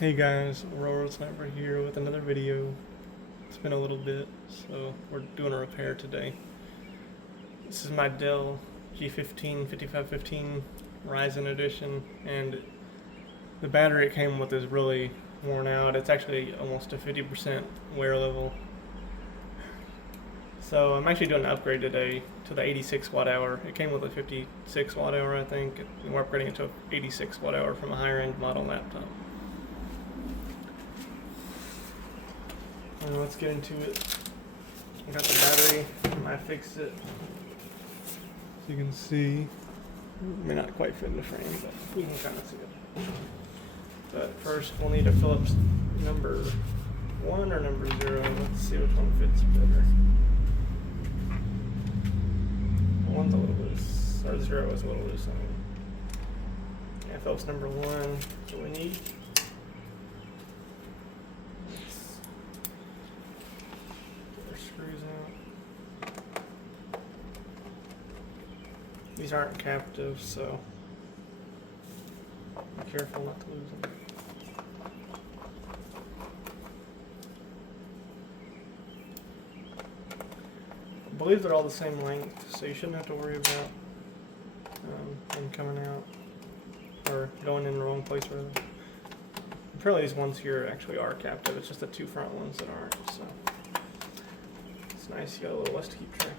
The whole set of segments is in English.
Hey guys, Aurora Sniper here with another video. It's been a little bit, so we're doing a repair today. This is my Dell G15 5515 Ryzen edition, and the battery it came with is really worn out. It's actually almost a 50% wear level. So I'm actually doing an upgrade today to the 86 watt hour. It came with a 56 watt hour, I think, and we're upgrading it to 86 watt hour from a higher end model laptop. Let's get into it. I got the battery from iFixit. So you can see, it may not quite fit in the frame, but we can kind of see it. But first we'll need a Phillips number 1 or number 0. Let's see which one fits better. One's a little loose, or 0 is a little loose. Yeah, Phillips number 1, that's what we need. Screws out. These aren't captive, so be careful not to lose them. I believe they're all the same length, so you shouldn't have to worry about them coming out or going in the wrong place. Rather, apparently these ones here actually are captive. It's just the two front ones that aren't. So. Nice, you got a little less to keep track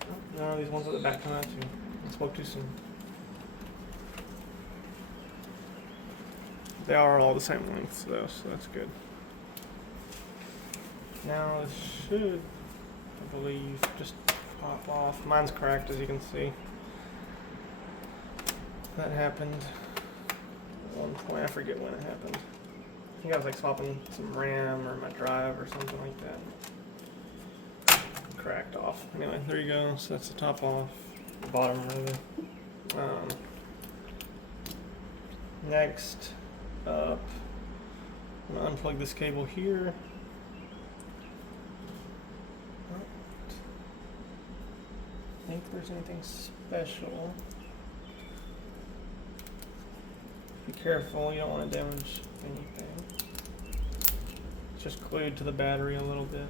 of. Oh, no, these ones at the back come out too. I spoke too soon. They are all the same length though, so that's good. Now this should, I believe, just pop off. Mine's cracked, as you can see. That happened at one point. I forget when it happened. I think I was like swapping some RAM or my drive or something like that. Cracked off. Anyway, there you go. So that's the top off, the bottom rather. Next up, I'm gonna unplug this cable here. I don't think there's anything special. Be careful, you don't want to damage anything. It's just glued to the battery a little bit.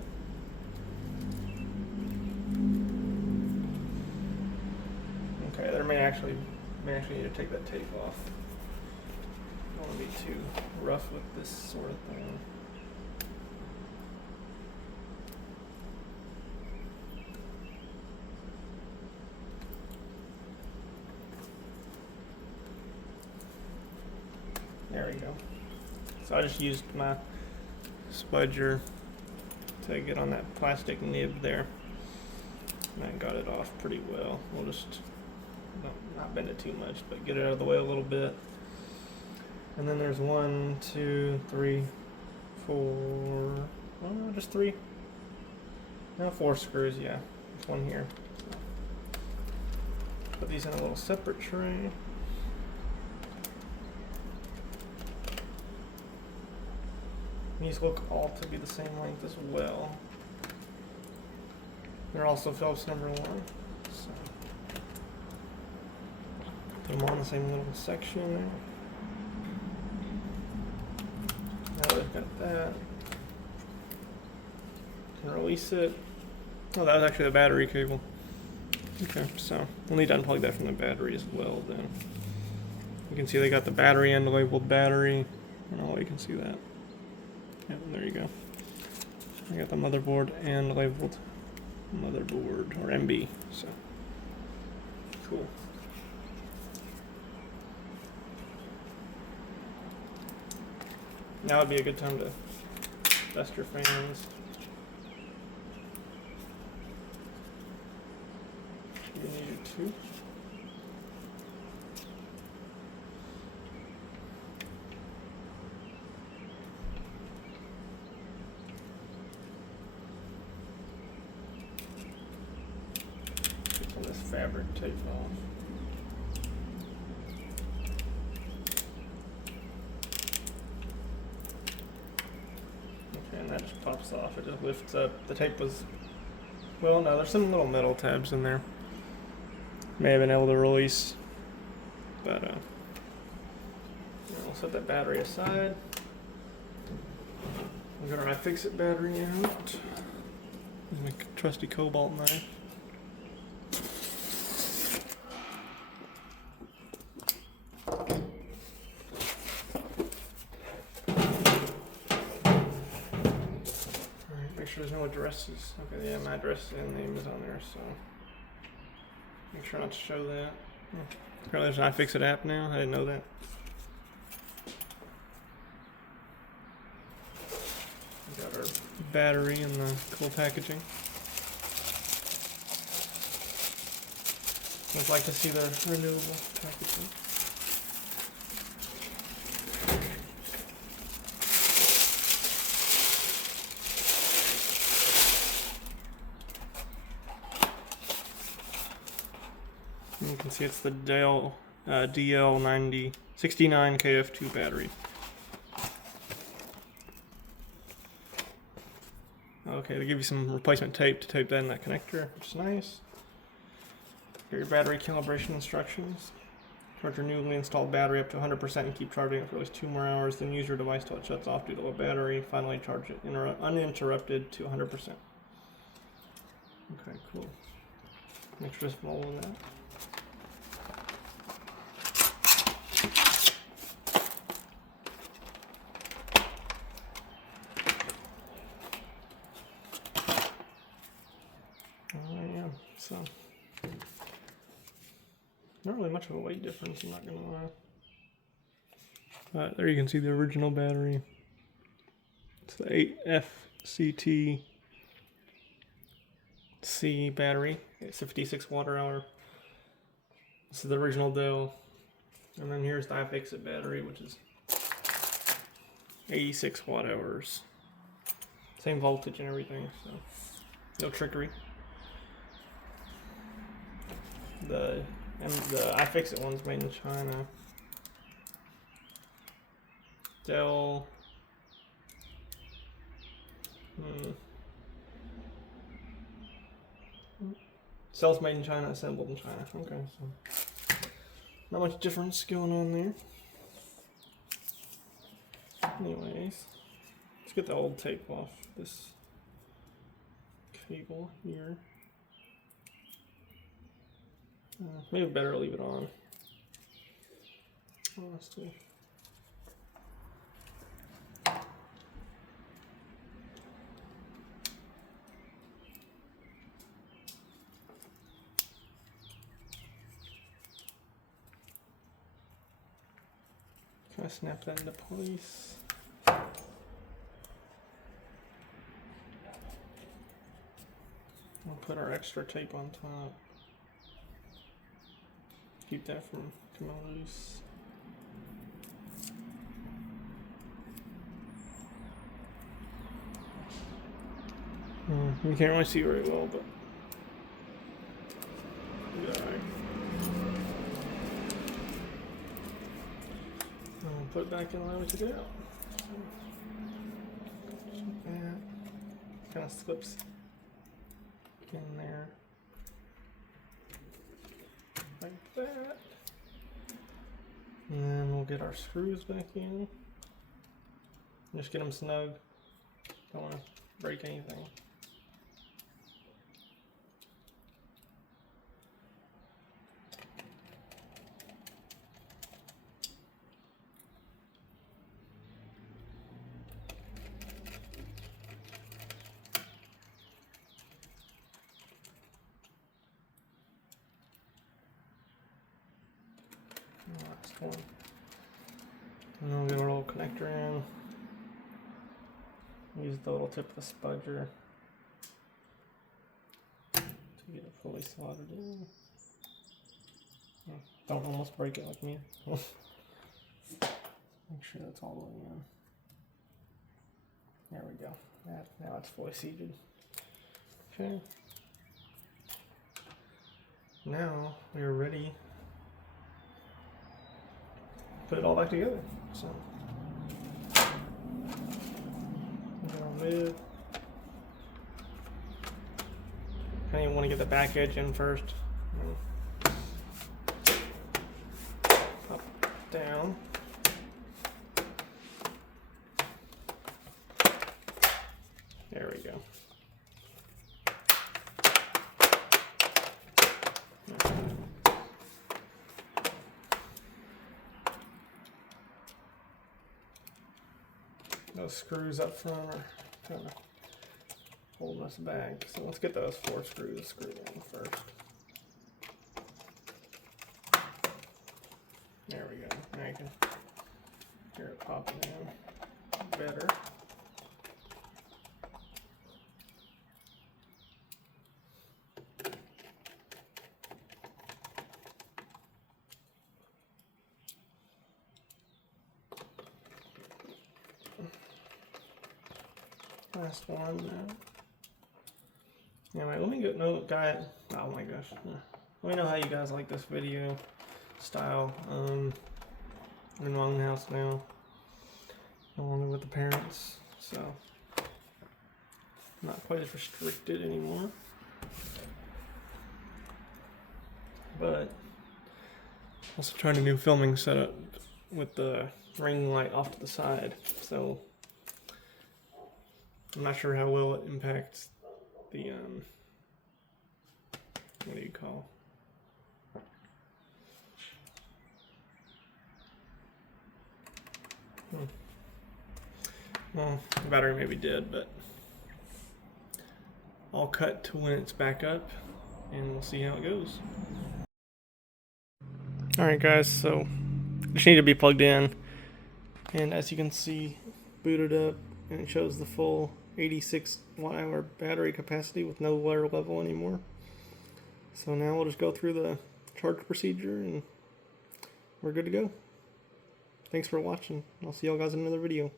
Okay, there may actually need to take that tape off. Don't want to be too rough with this sort of thing. There we go. So I just used my spudger to get on that plastic nib there. And I got it off pretty well. We'll just not bend it too much, but get it out of the way a little bit. And then there's 1, 2, 3, 4, oh no, just 3. No, 4 screws, yeah. There's one here. So put these in a little separate tray. These look all to be the same length as well. They're also Phillips number 1. So put them on the same little section there. Now they've got that. Can release it. Oh, that was actually the battery cable. Okay, so we'll need to unplug that from the battery as well then. You can see they got the battery end labeled battery. I don't know if you can see that. Yep, there you go. I got the motherboard and labeled motherboard, or MB, so cool. Now would be a good time to test your fans. You need your 2. This fabric tape off. Okay, and that just pops off. It just lifts up. The tape was, well, no, there's some little metal tabs in there. May have been able to release, but We'll set that battery aside. We'll get our iFixit battery out. Use my trusty cobalt knife. Alright, make sure there's no addresses. Okay, yeah, my address and name is on there, so make sure not to show that. Apparently there's an iFixit app now. I didn't know that. We got our battery in the cool packaging. I'd like to see the renewable packaging. And you can see it's the Dell DL69 KF2 battery. Okay, they give you some replacement tape to tape that in that connector, which is nice. Get your battery calibration instructions. Charge your newly installed battery up to 100% and keep charging it for at least 2 more hours. Then use your device till it shuts off due to low battery. Finally charge it uninterrupted to 100%. Okay, cool. Make sure just following that. So, not really much of a weight difference, I'm not gonna lie. There you can see the original battery. It's the 8FCT C battery. It's a 56 watt-hour. This is the original Dell. And then here's the iFixit battery, which is 86 watt-hours. Same voltage and everything, so no trickery. The iFixit one's made in China. Dell. Cells made in China, assembled in China. Okay, so not much difference going on there. Anyways, let's get the old tape off this cable here. Maybe better leave it on. Honestly. Kind of snap that into place. We'll put our extra tape on top. Keep that from coming loose. You can't really see very well, but yeah, alright. I'll put it back in the way we took it out. That kind of slips in there. Like that. And then we'll get our screws back in. Just get them snug. Don't want to break anything. Last one. And then we'll get our little connector in. Use the little tip of the spudger to get it fully slotted in. Don't almost break it like me. Make sure that's all the way in. There we go. Now it's fully seated. Okay. Now we are ready to put it all back together. So get our lid. Kind of want to get the back edge in first. Up, down. go. Those screws up front are kind of holding us back. So let's get those 4 screws screwed in first. There we go. Now you can hear it popping in better. Last one now. Anyway, let me get oh my gosh. Let me know how you guys like this video style. I'm in my own house now. No longer with the parents, so I'm not quite as restricted anymore. But also trying a new filming setup with the ring light off to the side. So I'm not sure how well it impacts the what do you call? Well, the battery maybe did, but I'll cut to when it's back up and we'll see how it goes. Alright guys, so just need to be plugged in, and as you can see, booted up, and it shows the full 86 watt-hour battery capacity with no water level anymore. So now we'll just go through the charge procedure and we're good to go. Thanks for watching. I'll see y'all guys in another video.